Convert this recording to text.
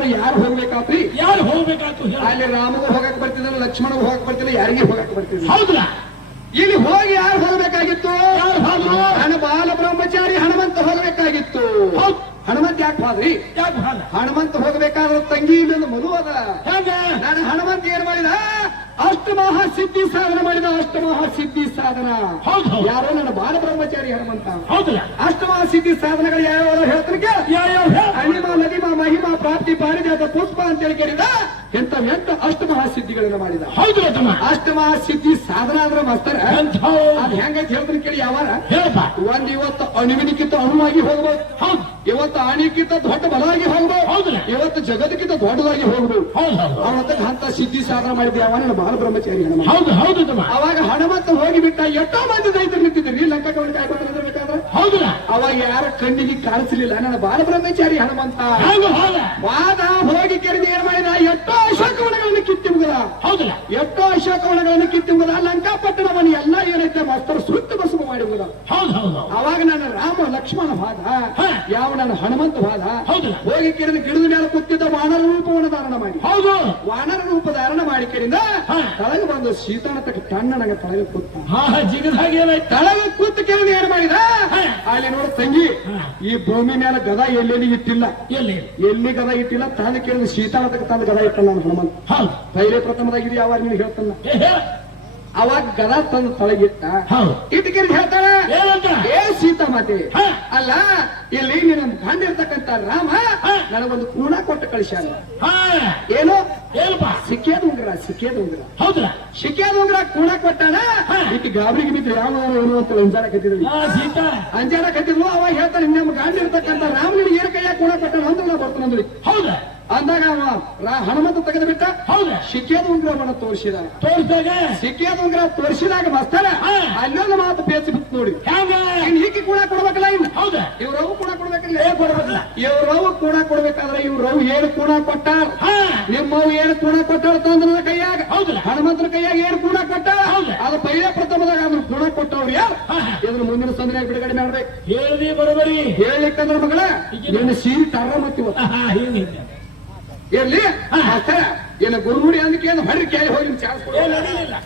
ಹೋಗ್ಬೇಕಾದ್ರೆ ಯಾರು ಹೋಗ್ಬೇಕಾತ್ರಿ ಯಾರು ಹೋಗ್ಬೇಕಾತು ಅಲ್ಲಿ ರಾಮಗೂ ಹೋಗಕ್ ಬರ್ತಿದ್ರು ಲಕ್ಷ್ಮಣಗೂ ಹೋಗಕ್ ಬರ್ತಿಲ್ಲ ಯಾರಿಗೆ ಹೋಗಕ್ ಬರ್ತಿದ್ರು? ಹೌದಾ ಇಲ್ಲಿ ಹೋಗಿ ಯಾರು ಹೋಗ್ಬೇಕಾಗಿತ್ತು? ಯಾರು ಹೋದ್ರು? ಹಣ ಬಾಲ ಬ್ರಹ್ಮಚಾರಿ ಹನುಮಂತ ಹೋಗ್ಬೇಕಾಗಿತ್ತು. ಹನುಮಂತ ಯಾಕೆ ಹೋದ್ರಿ? ಯಾಕೆ ಹನುಮಂತ ಹೋಗ್ಬೇಕಾದ್ರೆ ತಂಗಿ ಇಲ್ಲೊಂದು ಮನು ಅದ ನಾನು ಹನುಮಂತ ಏನ್ ಮಾಡಿದ? ಅಷ್ಟ ಮಹಾಸಿದ್ಧಿ ಸಾಧನ ಮಾಡಿದ ಅಷ್ಟ ಮಹಾಸಿದ್ಧಿ ಸಾಧನ. ಹೌದು ಹೌದು. ಯಾರೋ ನನ್ನ ಬಾಲ ಬ್ರಹ್ಮಚಾರಿ ಹನುಮಂತ ಅಷ್ಟು ಮಹಾ ಸಿದ್ಧಿ ಸಾಧನಗಳು ಯಾವ್ಯಾವ ಹೇಳ್ತಾರೆ ಹೇಳ ಮಹಿಮಾ ಪ್ರಾಪ್ತಿ ಪಾರಿಜಾತ ಪುಷ್ಪ ಅಂತೇಳಿ ಕೇಳಿದ ಎಂತ ಎಂತ ಅಷ್ಟ ಮಹಾಸಿದ್ಧಿಗಳನ್ನ ಮಾಡಿದ. ಹೌದು ಅಷ್ಟ ಮಹಾಸಿದ್ಧಿ ಸಾಧನ ಆದ್ರೆ ಮಾಸ್ತರ. ಅದ್ ಹೆಂಗೈತಿ ಹೇಳ್ತೀನಿ ಕೇಳಿ ಯಾವಾರ ಒಂದ್ ಇವತ್ತು ಅಣುವಿನಕ್ಕಿಂತ ಅಣುವಾಗಿ ಹೋಗ್ಬೋದು. ಹೌದು. ಇವತ್ತು ಆಣಿಕ್ಕಿಂತ ದೊಡ್ಡ ಬಲವಾಗಿ ಹೋಗ್ಬೋದು. ಹೌದು ಇವತ್ತು ಜಗದಕ್ಕಿಂತ ದೊಡ್ಡದಾಗಿ ಹೋಗ್ಬೋದು. ಅವತ್ತ ಅಂತ ಸಿದ್ಧಿ ಸಾಧನ ಮಾಡಿದ ಯಾವ ಬಾಲ ಬ್ರಹ್ಮಚಾರಿ ಹೌದು ಹೌದು ಅವಾಗ ಅವಾಗ ಹೋಗಿ ಹೋಗಿಬಿಟ್ಟ ಎಷ್ಟೋ ಮಂದಿ ರೈತರು ನಿಂತಿದ್ರಿ ಲಂಕ ಕಾಯ್ಬೇಕಾದ್ರೆ ಹೌದಲ್ಲ. ಅವಾಗ ಯಾರ ಕಣ್ಣಿಗೆ ಕಾಣಿಸಲಿಲ್ಲ? ನನ್ನ ಬಾಲ ಬ್ರಹ್ಮಚಾರಿ ಹನುಮಂತ. ವಾದ ಹೋಗಿ ಕೆರೆದು ಏನ್ ಮಾಡಿದ ಎಷ್ಟೋ ಅಶೋಕವನಗಳನ್ನು ಕಿತ್ತಿವುದ ಹೌದಲ್ಲ. ಎಷ್ಟೋ ಅಶೋಕವನಗಳನ್ನು ಕಿತ್ತಿ ಮುಗಿದ ಲಂಕಾಪಟ್ಟಣವನ್ನು ಎಲ್ಲ ಏನೈತೆ ಮಾಸ್ತರ್ ಸುತ್ತ ಹೌದು. ಅವಾಗ ನನ್ನ ರಾಮ ಲಕ್ಷ್ಮಣ ಭಾಗ. ಯಾವ ನನ್ನ ಹನುಮಂತ ಹೋದ ಹೋಗಿ ಕಿರಣ ಗಿಡದ ಮೇಲೆ ಕೂತಿದ್ದ ವಾನರ ರೂಪವನ್ನು ಧಾರಣ ಮಾಡಿ. ಹೌದು. ವಾನರ ರೂಪ ಧಾರಣ ಮಾಡಿ ಕಿರಿಂದ. ತಳಗ ಬಂದು ಸೀತಾನ ತಕ್ಕ ತಣ್ಣನಾಗ ತಳಗ ಕೂತ. ತಳಗ ಕೂತ ಕಿರಣ ಏನ್ ಮಾಡಿದ? ಅಲ್ಲಿ ನೋಡ ತಂಗಿ ಈ ಭೂಮಿ ಮೇಲೆ ಗದ ಎಲ್ಲೆಲ್ಲಿ ಇಟ್ಟಿಲ್ಲ? ಎಲ್ಲಿ? ಎಲ್ಲಿ ಗದ ಇಟ್ಟಿಲ್ಲ? ತಾನು ಕೇಳಿದ ಶೀತಳ ತಕ್ಕ ತಂದ ಗದ ಇಟ್ಟ ನಾನು ಹನುಮಂತ. ಹೌದು. ಪ್ರಥಮದಾಗಿದೆ ಯಾವಾಗ ನೀನು ಹೇಳ್ತಾನ ಅವಾಗ ಗದ ತಂದು ತೊಳಗಿಟ್ಟ. ಹೌದು. ಇಟ್ಕೇಳಿ ಹೇಳ್ತಾಳ ಏ ಸೀತಾ ಮಾತೆ. ಅಲ್ಲ ಇಲ್ಲಿ ನಿನ್ನ ಗಂಡ ಇರ್ತಕ್ಕಂತ ರಾಮ. ನನಗೊಂದು ಕೂಣ ಕೊಟ್ಟು ಕಳಿಸ್ಯಾನ. ಹಾ. ಏನು? ಸಿಕ್ಕೇದ ಉಂಗ್ರ ಸಿಕ್ಕೇದ ಉಂಗ್ರ. ಹೌದ್ರ ಸಿಕ್ಕೇದ ಉಂಗ್ರ ಕೂಣ ಕೊಟ್ಟಾನ? ಇಟ್ ಇಟ್ಟು ಗಾಬರಿಗೆ ಬಿದ್ದು ಯಾವ ಏನು ಅಂತ ಅಂಜಾರ ಕತ್ತಿದ್ವಿ ಅಂಜಾರ ಸೀತಾ. ಅಂಜಾಡ ಕತ್ತಿದ್ವು ಅವಾಗ ಹೇಳ್ತಾನೆ ನಮ್ಮ ಗಂಡ ಇರ್ತಕ್ಕಂತ ರಾಮನಿಗೆ ಏನ್ ಕೈಯಾಗ ಕೂಣ ಕೊಟ್ಟಾನ? ಅಂದ್ರೆ ನಾ ಬರ್ತಾನಂದ್ರಿ ಹೌದಾ? ಅಂದಾಗ ಹನುಮಂತ ತೆಗೆದು ಬಿಟ್ಟ ಹೌದು ಸಿಕ್ಕೇದ ಉಂಗ್ರವನ್ನ ತೋರಿಸಿದ ತೋರಿಸಿದಾಗ? ಸಿಕ್ಕಿಯದ ಉಂಗ್ರ ತೋರಿಸಿದಾಗ ಮಸ್ತಾನ ಹಾ. ಅಲ್ಲೊಂದು ಮಾತು ಬೇಸಿ ಬಿತ್ತು ನೋಡಿ. ಹೆಂಗ ಕೂಡ ಕೊಡ್ಬೇಕಲ್ಲ ಇನ್ನು ಹೌದು. ಇವ್ರವು ಕೂಡ ಕೊಡ್ಬೇಕಲ್ಲ ಏ ಕೊಡ್ಬೇಕಲ್ಲ. ಇವ್ರವು ಕೂಡ ಕೊಡ್ಬೇಕಾದ್ರೆ ಇವ್ರವು ಏನು ಕೂಡ ಕೊಟ್ಟಾರ ನಿಮ್ಮವು ಏನು ಕೂಡ ಕೊಟ್ಟಾರ ತಂದ್ರ ಕೈಯಾಗ. ಹೌದಲ್ಲ ಹನುಮಂತನ ಕೈಯಾಗ ಏನು ಕೂಡ ಕೊಟ್ಟಾರ ಹೌದು. ಅದು ಪೈಲ ಪ್ರಥಮದಾಗ ಅದನ್ನ ಕೂಡ ಕೊಟ್ಟವ್ರು ಯಾರು. ಇದನ್ನ ಮುಂದಿನ ಸಂದ್ರೆ ಬಿಡುಗಡೆ ಮಾಡ್ಬೇಕು ಹೇಳಿ ಬರೋಬರಿ ಹೇಳಿಕ್ಕಂದ್ರ ಮಗಳ ನಿನ್ನ ಸೀರೆ ಹಾ ಮತ್ತಿವ ಮಾಸ್ತರ ಏನ ಗುರುಗುಡಿ ಅಂದಕ್ಕೆ ಏನು ಹೊರಗೆ ಕೇಳಿ ಹೋಗಿ ಚಾನ್ಸ್ ಇಲ್ಲ ನಡೀಲಿಲ್ಲ.